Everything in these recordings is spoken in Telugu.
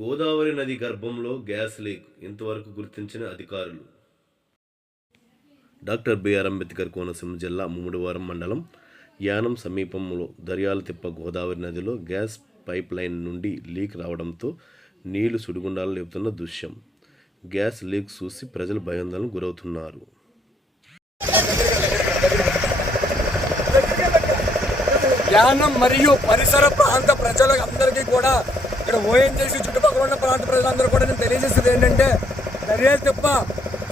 గోదావరి నది గర్భంలో గ్యాస్ లీక్ ఇంతవరకు గుర్తించిన అధికారులు. డాక్టర్ బిఆర్ అంబేద్కర్ కోనసీమ జిల్లా ముమ్మడివారం మండలం యానం సమీపంలో దర్యాలతిప్ప గోదావరి నదిలో గ్యాస్ పైప్ లైన్ నుండి లీక్ రావడంతో నీళ్ళు సుడిగుండాలు లేపుతున్న దృశ్యం. గ్యాస్ లీక్ చూసి ప్రజలు భయాందోళనకు గురవుతున్నారు. యానం మరియు పరిసర ప్రాంత ప్రజలకు అందరికీ కూడా ఇక్కడ ఓఎన్జేసి చుట్టుపక్కల ఉన్న ప్రాంత ప్రజలందరూ కూడా నేను తెలియజేసేది ఏంటంటే దర్యాలు తప్ప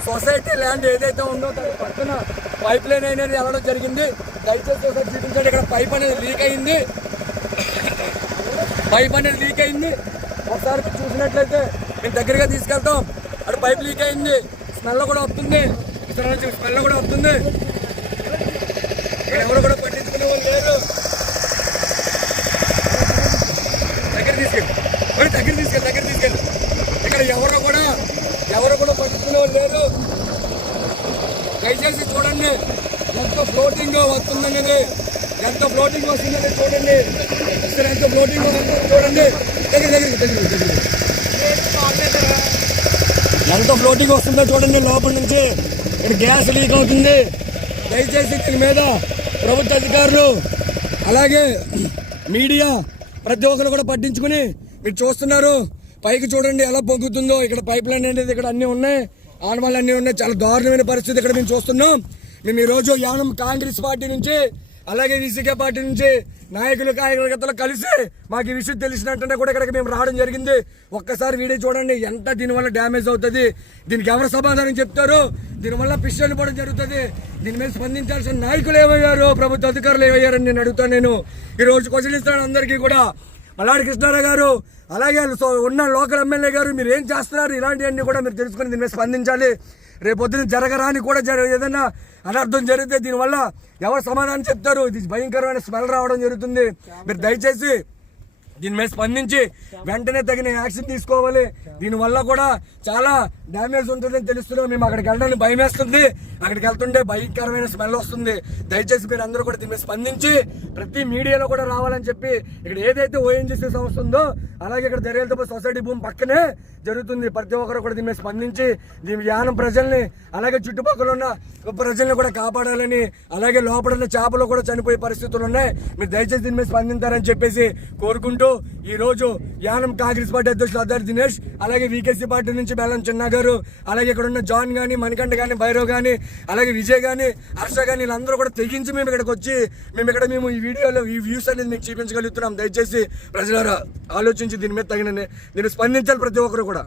సొసైటీ ల్యాండ్ ఏదైతే ఉందో దాని పక్కన పైప్ లైన్ అనేది వెళ్ళడం జరిగింది. దయచేసి ఒకసారి చూపించండి. ఇక్కడ పైప్ అనేది లీక్ అయింది. పైప్ అనేది లీక్ అయింది. ఒకసారి చూసినట్లయితే మేము దగ్గరగా తీసుకెళ్తాం. అక్కడ పైప్ లీక్ అయింది. స్మెల్ కూడా వస్తుంది. ఇక్కడ నుంచి స్మెల్ కూడా వస్తుంది. ఇక్కడ ఎవరు కూడా పట్టించుకునే వాళ్ళు లేరు. దగ్గర తీసుకెళ్ళి దగ్గర తీసుకెళ్ళి. ఇక్కడ ఎవరు కూడా ఎవరు కూడా పట్టుకునే లేరు. దయచేసి చూడండి ఎంత ఫ్లోటింగ్ వస్తుందనేది ఎంత ఫ్లోటింగ్ వస్తుందనేది చూడండి. ఇక్కడ ఎంత ఫ్లోటింగ్ వస్తుందో చూడండి. దగ్గర దగ్గర దగ్గర దగ్గర ఎంత ఫ్లోటింగ్ వస్తుందో చూడండి లోపల నుంచి. ఇక్కడ గ్యాస్ లీక్ అవుతుంది. దయచేసి దీని మీద ప్రభుత్వ అధికారులు అలాగే మీడియా ప్రతి ఒక్కరు కూడా పట్టించుకుని మీరు చూస్తున్నారు పైకి చూడండి ఎలా పొంగుతుందో. ఇక్కడ పైప్ లైన్ అనేది ఇక్కడ అన్నీ ఉన్నాయి. ఆనవాళ్ళు అన్నీ ఉన్నాయి. చాలా దారుణమైన పరిస్థితి ఇక్కడ మేము చూస్తున్నాం. మేము ఈరోజు యానం కాంగ్రెస్ పార్టీ నుంచి అలాగే విసికే పార్టీ నుంచి నాయకులు కార్యకర్తలు కలిసి మాకు ఈ విషయం తెలిసినట్టునే కూడా ఇక్కడికి మేము రావడం జరిగింది. ఒక్కసారి వీడియో చూడండి ఎంత దీనివల్ల డ్యామేజ్ అవుతుంది. దీనికి ఎవరు సమాధానం చెప్తారు? దీనివల్ల పిస్టల్ పడడం జరుగుతుంది. దీని మీద స్పందించాల్సిన నాయకులు ఏమయ్యారు? ప్రభుత్వ అధికారులు ఏమయ్యారని నేను అడుగుతాను నేను. ఈ రోజు క్వశ్చన్ ఇస్తాను అందరికీ కూడా. మల్లాడి కృష్ణారావు గారు అలాగే సో ఉన్న లోకల్ ఎమ్మెల్యే గారు మీరు ఏం చేస్తున్నారు? ఇలాంటివన్నీ కూడా మీరు తెలుసుకుని దీని మీద స్పందించాలి. రేపొద్దున జరగరాని కూడా జర ఏదైనా అనర్థం జరిగితే దీనివల్ల ఎవరు సమాధానం చెప్తారు? ఇది భయంకరమైన స్మెల్ రావడం జరుగుతుంది. మీరు దయచేసి దీని మీద స్పందించి వెంటనే తగిన యాక్షన్ తీసుకోవాలి. దీనివల్ల కూడా చాలా డ్యామేజ్ ఉంటుందని తెలుస్తున్నాం. మేము అక్కడికి వెళ్ళడానికి భయం వేస్తుంది. అక్కడికి వెళ్తుంటే భయంకరమైన స్మెల్ వస్తుంది. దయచేసి మీరు అందరూ కూడా దీని మీద స్పందించి ప్రతి మీడియాలో కూడా రావాలని చెప్పి ఇక్కడ ఏదైతే ఓఎన్జీసీ సంస్థ ఉందో అలాగే ఇక్కడ దర్యాలతో సొసైటీ భూమి పక్కనే జరుగుతుంది. ప్రతి ఒక్కరు కూడా దీని మీద స్పందించి దీని యానం ప్రజల్ని అలాగే చుట్టుపక్కల ఉన్న ప్రజల్ని కూడా కాపాడాలని అలాగే లోపల ఉన్న చేపలు కూడా చనిపోయే పరిస్థితులు ఉన్నాయి. మీరు దయచేసి దీని మీద స్పందించారని చెప్పేసి కోరుకుంటూ ఈ రోజు యానం కాంగ్రెస్ పార్టీ అధ్యక్షులు అద్దరు దినేష్ అలాగే వికేసీ పార్టీ నుంచి బెల్లం చిన్న గారు అలాగే ఇక్కడ ఉన్న జాన్ కానీ మణికంఠ కానీ భైరవ్ కానీ అలాగే విజయ్ కానీ హర్ష కానీ వీళ్ళందరూ కూడా తెగించి మేము ఇక్కడికి వచ్చి మేము ఇక్కడ మేము ఈ వీడియోలో ఈ వ్యూస్ అనేది మీకు చూపించగలుగుతున్నాం. దయచేసి ప్రజలారా ఆలోచించి దీని మీద తగిన దీన్ని స్పందించాలి ప్రతి ఒక్కరు కూడా.